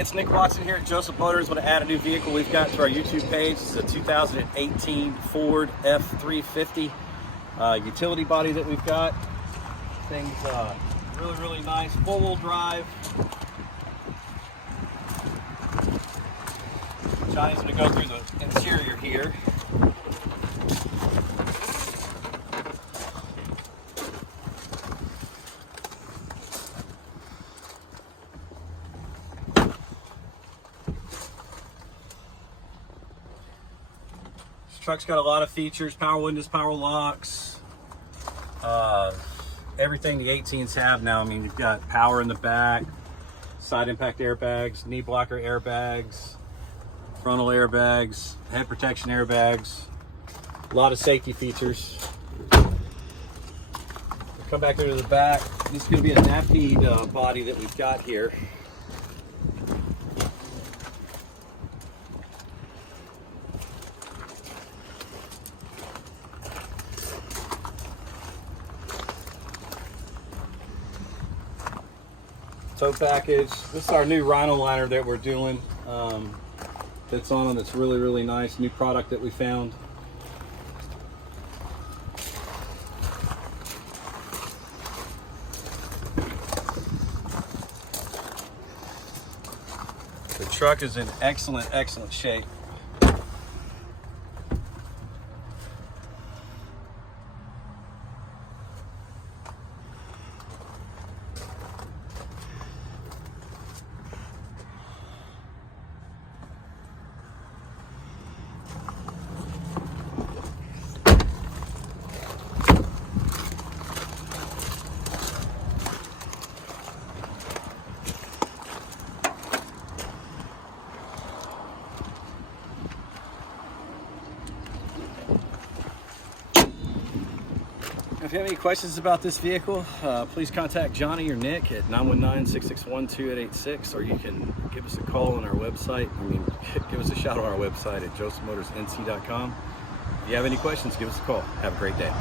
It's Nick Watson here at Joseph Motors. Want to add a new vehicle we've got to our YouTube page. This is a 2018 Ford F-350 utility body that we've got. Thing's really nice, four-wheel drive. Johnny's going to go through the interior here. Truck's got a lot of features: power windows, power locks, everything the 18s have now. I mean, you've got power in the back, side impact airbags, knee blocker airbags, frontal airbags, head protection airbags, a lot of safety features. We'll come back here to the back. This is going to be a Knapheide body that we've got here. Tow package. This is our new Rhino liner that we're doing. That's on them. That's really nice. New product that we found. The truck is in excellent shape. If you have any questions about this vehicle, please contact Johnny or Nick at 919-661-2886, or you can give us a call on our website. Give us a shout on our website at josephmotorsnc.com. If you have any questions, give us a call. Have a great day.